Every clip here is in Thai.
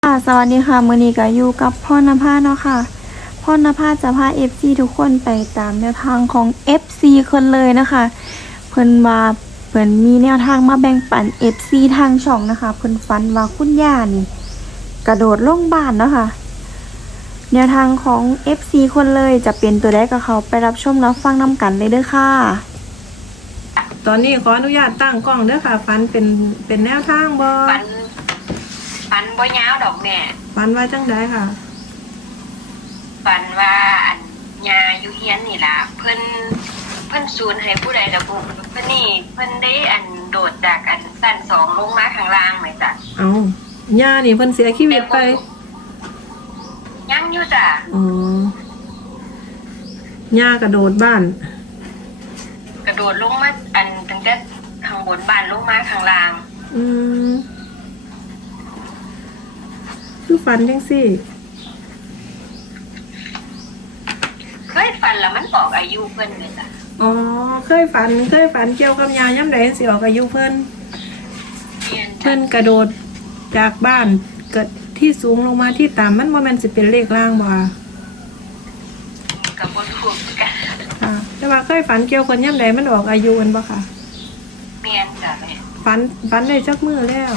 สวัสดีค่ะมื้อนี้ก็อยู่กับพ่อนภาเนาะค่ะพ่อนภาจะพา FC ทุกคนไปตามแนวทางของ FC คนเลยนะคะเพิ่นว่าเพิ่นมีแนวทางมาแบ่งปัน FC ทางช่องนะคะเพิ่นฝันว่าคุณย่านี่กระโดดลงบ้านเนาะค่ะแนวทางของ FC คนเลยจะเป็นตัวใดก็เขาไปรับชมรับฟังนำกันเลยเด้อค่ะตอนนี้ขออนุญาตตั้งกล้องเด้อค่ะฟันเป็นแนวทางบ่ฝันบ่ยาวดอกแม่ฟันว่าจังไดค่ะฝันว่าอันยาอยู่เฮียนนี่ล่ะเพิ่นสูญให้ผู้ใดระบุเพิ่นนี่เพิ่นได้อันโดดจากอันสั้น2ลงมาข้างล่างไหมจ๊ะเอาย่านี่เพิ่นเสียชีวิตไปยังอยู่จ้ะอ๋อย่ากระโดดบ้านกระโดดลงมาอันตั้งแต่ข้างบนบ้านลงมาข้างล่างคือฝันจังซี่เคยฝันแล้วมันบอกอายุเพิ่นเลยจ้ะอ๋อเคยฝันเกี่ยวกับยาย่ำใดสิออกอายุเพิ่นกระโดดจากบ้านเกิดที่สูงลงมาที่ต่ำมันบ่แม่นสิเป็นเลขล่างบ่ก็บ่รู้กันค่ะแต่ว่าเคยฝันเกี่ยวกับย่ำใดมันออกอายุมันบ่ค่ะแม่นจ้ะแม่ฝันได้จักมื้อแล้ว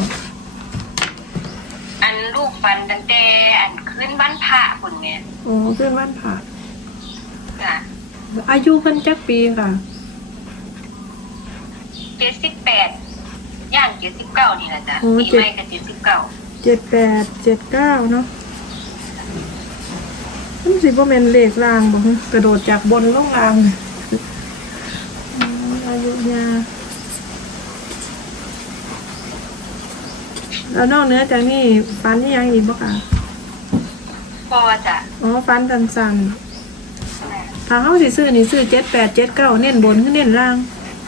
อันลูกฝันตั้งแต่อันขึ้นบ้านพระพุ่นแม่อ๋อขึ้นบ้านพระจ้ะอายุเพิ่นจักปีค่ะ 78ย่าง79นี่แหละจ้ะปีใหม่ก็79 78 79เนาะมันสิบ่แม่นเลขล่างบ่กระโดดจากบนลงล่างอายุยาแล้วนอกเหนือจากนี้ฟันนี่ยังอีกบ่ค่ะพอจ้ะอ๋อฟันสั้นๆถ้าเฮาสิซื้อนี่ซื้อ78 79เน้นบนคือเน้นล่าง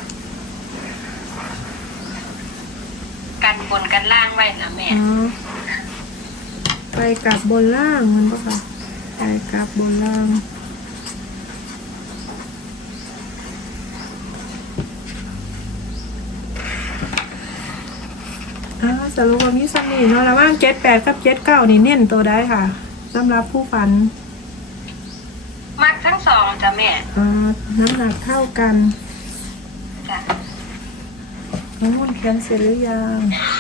กันบนกันล่างไว้นะแม่ไปกลับบนล่างมันบ่ค่ะไปกลับบนล่างสรุปว่ามีซ้ำนี่เนาะระหว่าง78กับ79นี่เน้นตัวได้ค่ะสำหรับผู้ฝันมักทั้งสองจ้ะแม่น้ำหนักเท่ากันจ้ะน้องมนเขียนเสร็จหรือยัง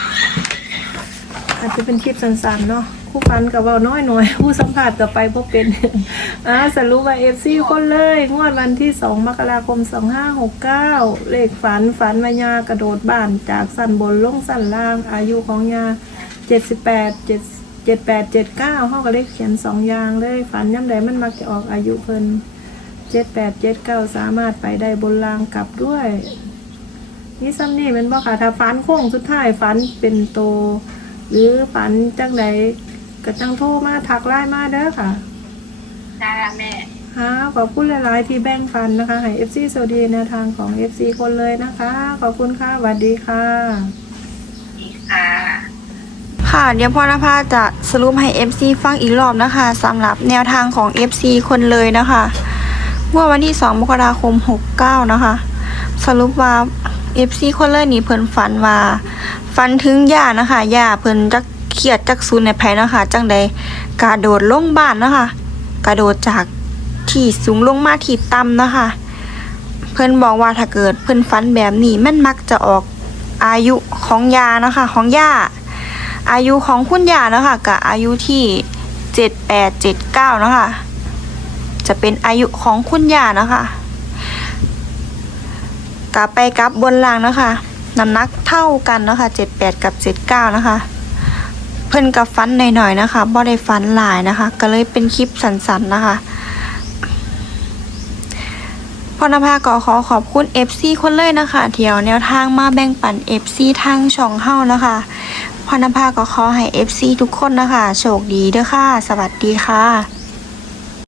อาจจะเป็นคลิปสั้นๆเนาะผู้ฝันกับเบาน้อยผู้สัมผัสกับไปพบเป็นสรุปว่า FC คนเลยงวดวันที่2 มกราคม 2569เลขฝันว่ายากระโดดบ้านจากสั้นบนลงสั้นล่างอายุของยา78 78 79เฮาก็เลขเขียน2อย่างเลยฝันย่ำใดมันมักจะออกอายุเพิ่น78 79สามารถไปได้บนล่างกลับด้วยนี่ซ้ำนี่มันบ่ค่ะถ้าฝันโค้งสุดท้ายฝันเป็นโตหรือฝันจังใดก็จังโทรมาทักไลน์มาเด้อค่ะจ้าแม่ขอบคุณหลายๆที่แบ่งปันนะคะให้ FC สวัสดีแนวทางของ FC คนเลยนะคะขอบคุณค่ะสวัสดีค่ะค่ะเดี๋ยวพ่อนภาจะสรุปให้ FC ฟังอีกรอบนะคะสำหรับแนวทางของ FC คนเลยนะคะเมื่อวันที่2 มกราคม 69นะคะสรุปว่า FC คนเลยนี่เพิ่นฝันว่าฝันถึงย่านะคะย่าเพิ่นจักเครียดจักซูนในไผนะคะจังใดกระโดดลงบ้านนะคะกระโดดจากที่สูงลงมาที่ต่ำนะคะเพิ่นบอกว่าถ้าเกิดเพิ่นฝันแบบนี้มันมักจะออกอายุของย่านะคะของย่าอายุของคุณย่านะคะกับอายุที่78 79นะคะจะเป็นอายุของคุณย่านะคะกลับไปกลับบนล่างนะคะน้ำหนักเท่ากันนะคะ78กับ79นะคะเพิ่นกับฟันหน่อยๆนะคะบ่ได้ฟันหลายนะคะก็เลยเป็นคลิปสั้นๆนะคะพรณภาก็ขอบคุณ FC คนเลยนะคะเที่ยวแนวทางมาแบ่งปัน FC ทางช่องเฮานะคะพรณภาก็ขอให้ FC ทุกคนนะคะโชคดีเด้อค่ะสวัสดีค่ะ